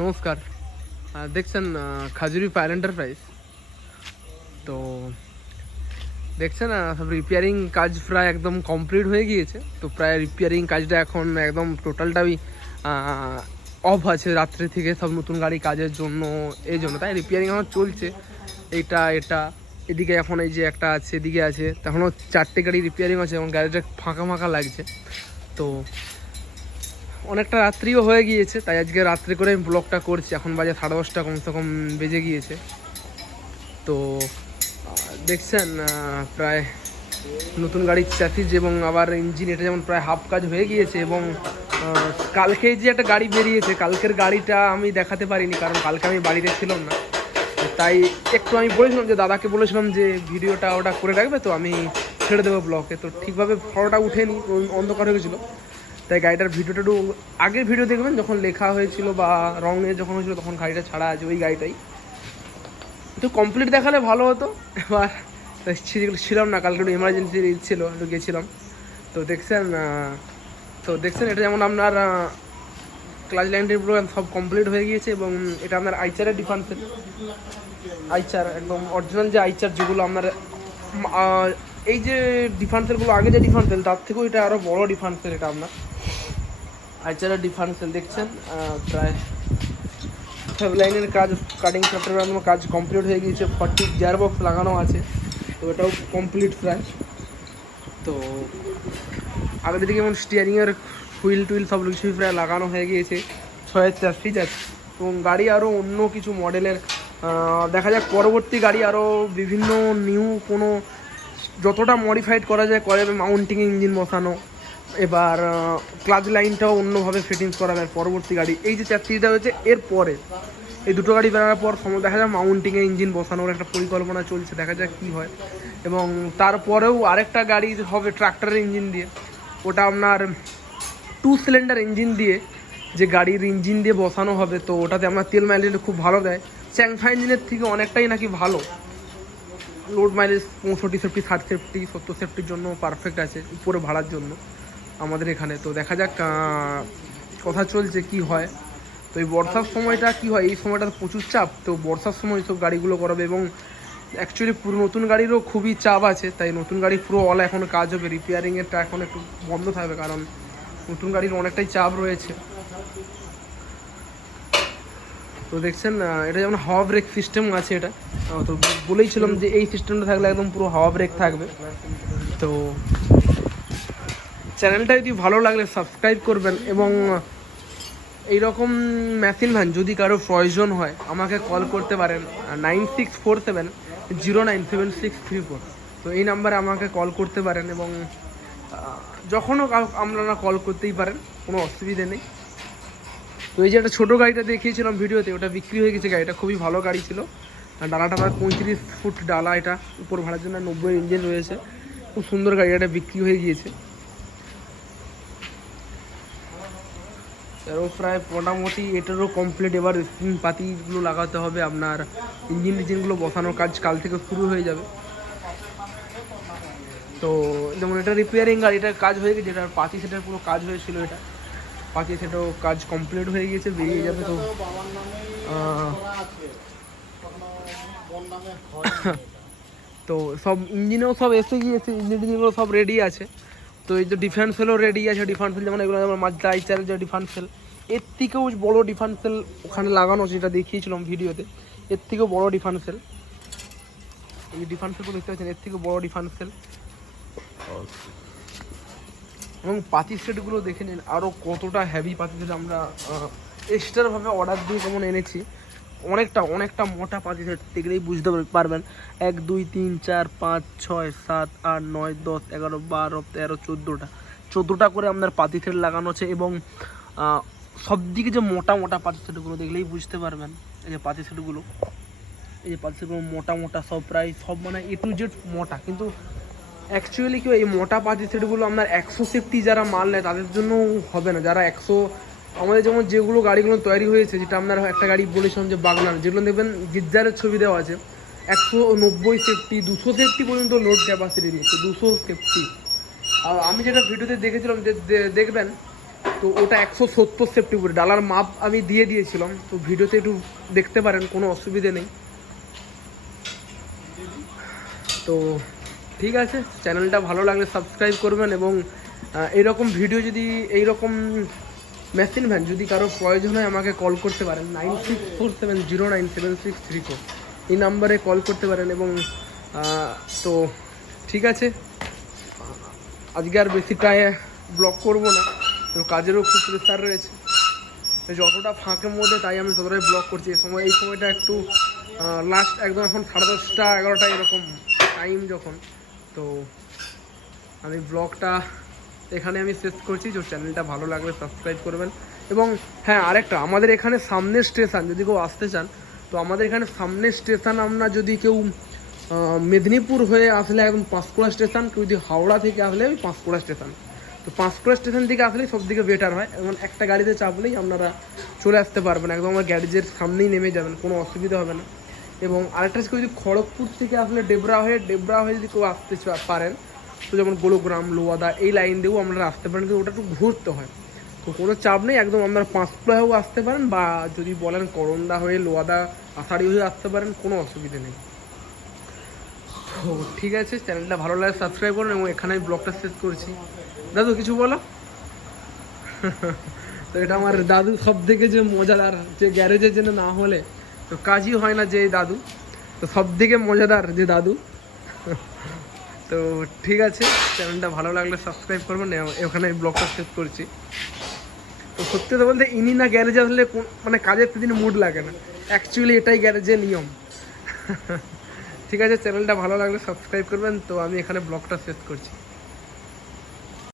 নমস্কার। দেখছেন Khajuri fire enterprise তো দেখছেন রিপেয়ারিং কাজ প্রায় একদম কমপ্লিট হয়ে গিয়েছে। তো প্রায় রিপেয়ারিং কাজটা এখন একদম টোটালটাই অফ আছে রাত্রে থেকে সব নতুন গাড়ি কাজের জন্য, এই জন্য। তাই রিপেয়ারিং এখন চলছে। এটা এটা, এদিকে এখন এই যে একটা আছে, এদিকে আছে। তখনও চারটে গাড়ি রিপেয়ারিং আছে এবং গাড়িটা ফাঁকা ফাঁকা লাগছে। তো অনেকটা রাত্রিও হয়ে গিয়েছে, তাই আজকে রাত্রে করে আমি ব্লগটা করছি। এখন বাজে সাড়ে দশটা, কমসে কম বেজে গিয়েছে। তো দেখছেন প্রায় নতুন গাড়ির চ্যাসিজ এবং আবার ইঞ্জিন এটা যেমন প্রায় হাফ কাজ হয়ে গিয়েছে এবং কালকে যে একটা গাড়ি বেরিয়েছে, কালকের গাড়িটা আমি দেখাতে পারিনি, কারণ কালকে আমি বাড়িতে ছিলাম না। তাই একটু আমি বলেছিলাম যে, দাদাকে বলেছিলাম যে, ভিডিওটা ওটা করে রাখবে, তো আমি ছেড়ে দেবো ব্লগে তো ঠিকভাবে ফটোটা উঠেনি, অন্ধকার হয়ে গেছিল। তাই গাড়িটার ভিডিওটা একটু আগের ভিডিও দেখবেন, যখন লেখা হয়েছিল বা রঙে যখন হয়েছিল তখন গাড়িটা ছাড়া আছে ওই গাড়িটাই। একটু কমপ্লিট দেখালে ভালো হতো, এবার ছিলাম না, কালকে একটু এমার্জেন্সি ছিল, একটু গেছিলাম। তো দেখছেন তো দেখছেন এটা যেমন আপনার ক্লাস লাইনটির পুরো সব কমপ্লিট হয়ে গিয়েছে এবং এটা আপনার আইচারের ডিফারেন্সের আইচার একদম অরিজিনাল যে আইচার যেগুলো আপনার এই যে ডিফারেন্সেলগুলো আগে যে ডিফারেন্সেল তার থেকেও এটা আরও বড় ডিফারেন্সেল এটা আপনার। আইচারের ডিফারেন্সেল দেখছেন প্রায় লাইনের কাজ কাটিং সফটওয়্যার কাজ কমপ্লিট হয়ে গিয়েছে ফর্টি গিয়ার বক্স লাগানো আছে, তো এটাও কমপ্লিট প্রায় তো আগের দিকে যেমন স্টিয়ারিংয়ের হুইল টুইল সব কিছুই প্রায় লাগানো হয়ে গিয়েছে ছয়ের চার ঠিক আছে এবং গাড়ি আরও অন্য কিছু মডেলের দেখা যাক, পরবর্তী গাড়ি আরও বিভিন্ন নিউ কোনো যতটা মডিফাইড করা যায়, করা মাউন্টিং ইঞ্জিন বসানো। এবার ক্লাচ লাইনটাও অন্যভাবে ফিটিংস করা যায়। পরবর্তী গাড়ি, এই যে চারটিটা হয়েছে, এর পরে। এই দুটো গাড়ি বেরোনোর পর সময় দেখা যায় মাউন্টিংয়ে ইঞ্জিন বসানোর একটা পরিকল্পনা চলছে, দেখা যাক কী হয়। এবং তারপরেও আরেকটা গাড়ি হবে ট্রাক্টরের ইঞ্জিন দিয়ে। ওটা আপনার টু সিলিন্ডার ইঞ্জিন দিয়ে যে গাড়ির ইঞ্জিন দিয়ে বসানো হবে, তো ওটাতে আপনার তেল মাইলেজ খুব ভালো দেয়। চ্যাংফা ইঞ্জিনের থেকে অনেকটাই নাকি ভালো। লোড মাইলেজ পঁয়ষট্টি সেফটি ষাট সেফটি সত্তর সেফটির জন্য পারফেক্ট আছে, উপরে ভাড়ার জন্য। আমাদের এখানে। তো দেখা যাক কথা চলছে কি হয়। তো এই বর্ষার সময়টা কি হয়? এই সময়টা প্রচুর চাপ। তো বর্ষার সময় সব গাড়িগুলো করাবে এবং অ্যাকচুয়ালি পুরো নতুন গাড়িরও খুবই চাপ আছে। তাই নতুন গাড়ি পুরো অল এখন কাজ হবে। রিপেয়ারিংয়েরটা এখন একটু বন্ধ থাকবে কারণ নতুন গাড়ির অনেকটাই চাপ রয়েছে। তো দেখছেন এটা যেমন হাওয়া ব্রেক সিস্টেম আছে এটা। তো বলেইছিলাম যে এই সিস্টেমটা থাকলে একদম পুরো হাওয়া ব্রেক থাকবে। তো চ্যানেলটা যদি ভালো লাগলে সাবস্ক্রাইব করবেন এবং এইরকম মেশিন ভ্যান যদি কারও প্রয়োজন হয়, আমাকে কল করতে পারেন nine six four seven zero nine seven six three four তো এই নাম্বারে আমাকে কল করতে পারেন এবং যখনও আপনারা কল করতেই পারেন, কোনো অসুবিধে নেই। তো এই যে একটা ছোটো গাড়িটা দেখিয়েছিলাম ভিডিওতে, ওটা বিক্রি হয়ে গেছে, গাড়িটা খুবই ভালো গাড়ি ছিল। ডালাটা প্রায় পঁয়ত্রিশ ফুট ডালা, এটা উপর ভাড়ার জন্য নব্বই ইঞ্জিন রয়েছে। খুব সুন্দর গাড়ি এটা বিক্রি হয়ে গিয়েছে। এরও প্রায় মোটামুটি এটারও কমপ্লিট এবার স্প্রিং পাতিগুলো লাগাতে হবে। আপনার ইঞ্জিন টিঞ্জিনগুলো বসানোর কাজ কাল থেকে শুরু হয়ে যাবে। তো যেমন এটা রিপেয়ারিং গাড়ি এটার কাজ হয়ে গেছে এটার পাতি সেটার পুরো কাজ হয়েছিল এটা। পাতি সেটাও কাজ কমপ্লিট হয়ে গিয়েছে বেরিয়ে যাবে তো তো সব ইঞ্জিনেও সব এসে গিয়েছে ইঞ্জিন টিঞ্জিনগুলো সব রেডি আছে। তো এই যে সেলও রেডি আছে সেল যেমন এগুলো যেমন মাজদা আইচারের যে সেল এর থেকেও বড় সেল ওখানে লাগানো আছে, যেটা দেখিয়েছিলাম ভিডিওতে। এর থেকেও বড় সেল এই ডিফেন্স সেলগুলো দেখতে পাচ্ছেন, এর থেকেও বড় সেল এবং পাতি সেটগুলো দেখে নিন আরও কতটা হেভি পাতি সেট আমরা এক্সট্রাভাবে অর্ডার দিয়ে যেমন এনেছি। অনেকটা অনেকটা মোটা পাতি সেট দেখলেই বুঝতে পারবেন। এক, দুই, তিন, চার, পাঁচ, ছয়, সাত, আট, নয়, দশ, এগারো, বারো, তেরো, চোদ্দোটা। চোদ্দোটা করে আপনার পাতি সেট লাগানো আছে এবং সব দিকে যে মোটা মোটা পাতি সেটগুলো দেখলেই বুঝতে পারবেন। এই যে পাতি সেটগুলো, এই যে পাতি সেটগুলো মোটা মোটা, সব প্রায় সব মানে এ টু জেড মোটা। কিন্তু অ্যাকচুয়ালি কি এই মোটা পাতি সেটগুলো আপনার একশো সেফটি যারা নেয়, তাদের জন্য হবে না। যারা একশো আমাদের যেমন যেগুলো গাড়িগুলো তৈরি হয়েছে, যেটা আপনার একটা গাড়ি বলেছিলাম যে বাগনার যেগুলো দেখবেন গির্জারের ছবি দেওয়া আছে, একশো নব্বই সেফটি দুশো সেফটি পর্যন্ত লোড ক্যাপাসিটি নিচ্ছে দুশো সেফটি আর আমি যেটা ভিডিওতে দেখেছিলাম যে দেখবেন, তো ওটা একশো সত্তর সেফটি করে ডালার মাপ আমি দিয়ে দিয়েছিলাম, তো ভিডিওতে একটু দেখতে পারেন, কোনো অসুবিধে নেই। তো ঠিক আছে, চ্যানেলটা ভালো লাগলে সাবস্ক্রাইব করবেন এবং এইরকম ভিডিও যদি এইরকম মেশিন ভ্যান যদি কারও প্রয়োজন হয় আমাকে কল করতে পারেন nine six four seven zero nine seven six three four এই নাম্বারে কল করতে পারেন এবং তো ঠিক আছে? আজকে আর বেশি টাইম ব্লগ করব না কাজেরও খুব প্রেসার রয়েছে। যতটা ফাঁকের মধ্যে তাই আমি ততটাই ব্লক করছি। এই সময়, এই সময়টা একটু লাস্ট একদম এখন সাড়ে দশটা এগারোটা এরকম টাইম যখন, তো আমি ব্লগটা এখানে আমি শেষ করছি, যে চ্যানেলটা ভালো লাগলে সাবস্ক্রাইব করবেন। এবং হ্যাঁ আরেকটা, আমাদের এখানে সামনের স্টেশন যদি কেউ আসতে চান, তো আমাদের এখানে সামনের স্টেশন আমরা যদি কেউ মেদিনীপুর হয়ে আসলে একদম পাঁশকুড়া স্টেশন কেউ যদি হাওড়া থেকে আসলে ওই পাঁশকুড়া স্টেশন তো পাঁশকুড়া স্টেশন থেকে আসলেই সব থেকে বেটার হয়, এবং একটা গাড়িতে চাপলেই আপনারা চলে আসতে পারবেন, একদম আমার গ্যারেজের সামনেই নেমে যাবেন, কোনো অসুবিধা হবে না। এবং আরেকটা যদি খড়গপুর থেকে আসলে ডেবরা হয়ে ডেবরা হয়ে যদি কেউ আসতে পারেন তো যেমন গোলগ্রাম লোয়াদা, এই লাইন দিয়েও আপনারা আসতে পারেন, কিন্তু ওটা একটু ঘুরতে হয়। তো কোনো চাপ নেই, একদম আপনারা পাঁচপুরা হয়েও আসতে পারেন বা যদি বলেন করন্দা হয়ে লোয়াদা, আষাঢ়ি হয়ে আসতে পারেন, কোনো অসুবিধা নেই। তো ঠিক আছে, চ্যানেলটা ভালো লাগে সাবস্ক্রাইব করুন এবং এখানে আমি ব্লগটা শেষ করছি। দাদু, কিছু বলো? তো এটা আমার দাদু সব থেকে যে মজাদার যে গ্যারেজের জন্য না হলে তো কাজই হয় না যে দাদু। তো সব থেকে মজাদার যে দাদু তো ঠিক আছে চ্যানেলটা ভালো লাগলে সাবস্ক্রাইব করবেন। ওখানে ব্লগটা শেষ করছি। তো সত্যি তো বলতে, ইনি না গ্যারেজে আসলে মানে কাজের প্রতিদিন মুড লাগে না। অ্যাকচুয়ালি এটাই গ্যারেজের নিয়ম। ঠিক আছে চ্যানেলটা ভালো লাগলে সাবস্ক্রাইব করবেন। তো আমি এখানে ব্লগটা শেষ করছি।